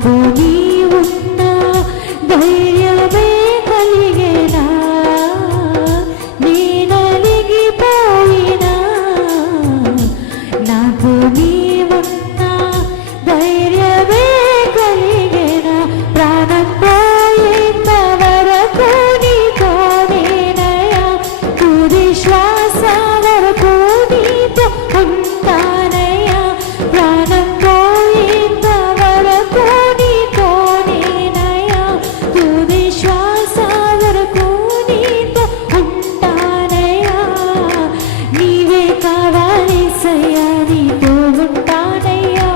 నాకు నీవున్న ధైర్యమే కలిగేనా, నేనలిగిపోయినా నాకు నీవున్న ధైర్యమే కలిగేనా, ప్రాణం పోయేంత వరకు నీతోనేనయ్యా, తుది శ్వాస వరకు నీతో ఉంటానయ్యా, ప్రాణం పోయేంత వరకు నీతోనేనయ్యా, తుది శ్వాస వరకు నీతో ఉంటానయ్యా, నీవే కావాలేసయ్యా, నీతో ఉంటానయ్యా,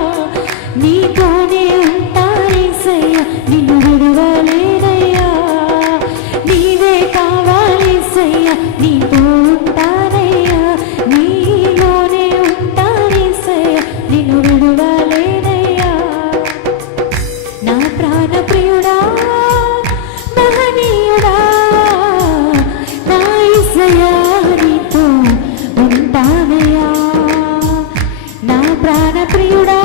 నీతోనే ఉంటానేసయ్యా, నిన్ను విడువలేనయ్యా, నీవే కావాలేసయ్యా, నీతో ఉంటానయ్యా, నీలోనే ఉంటానేసయ్యా, నిన్ను విడువలేనయ్యా, నా ప్రాణ ప్రియుడా మహనీయుడా నా యేసయ్యా, నీతో ఉంటానయ్యా, నా ప్రాణ ప్రియుడా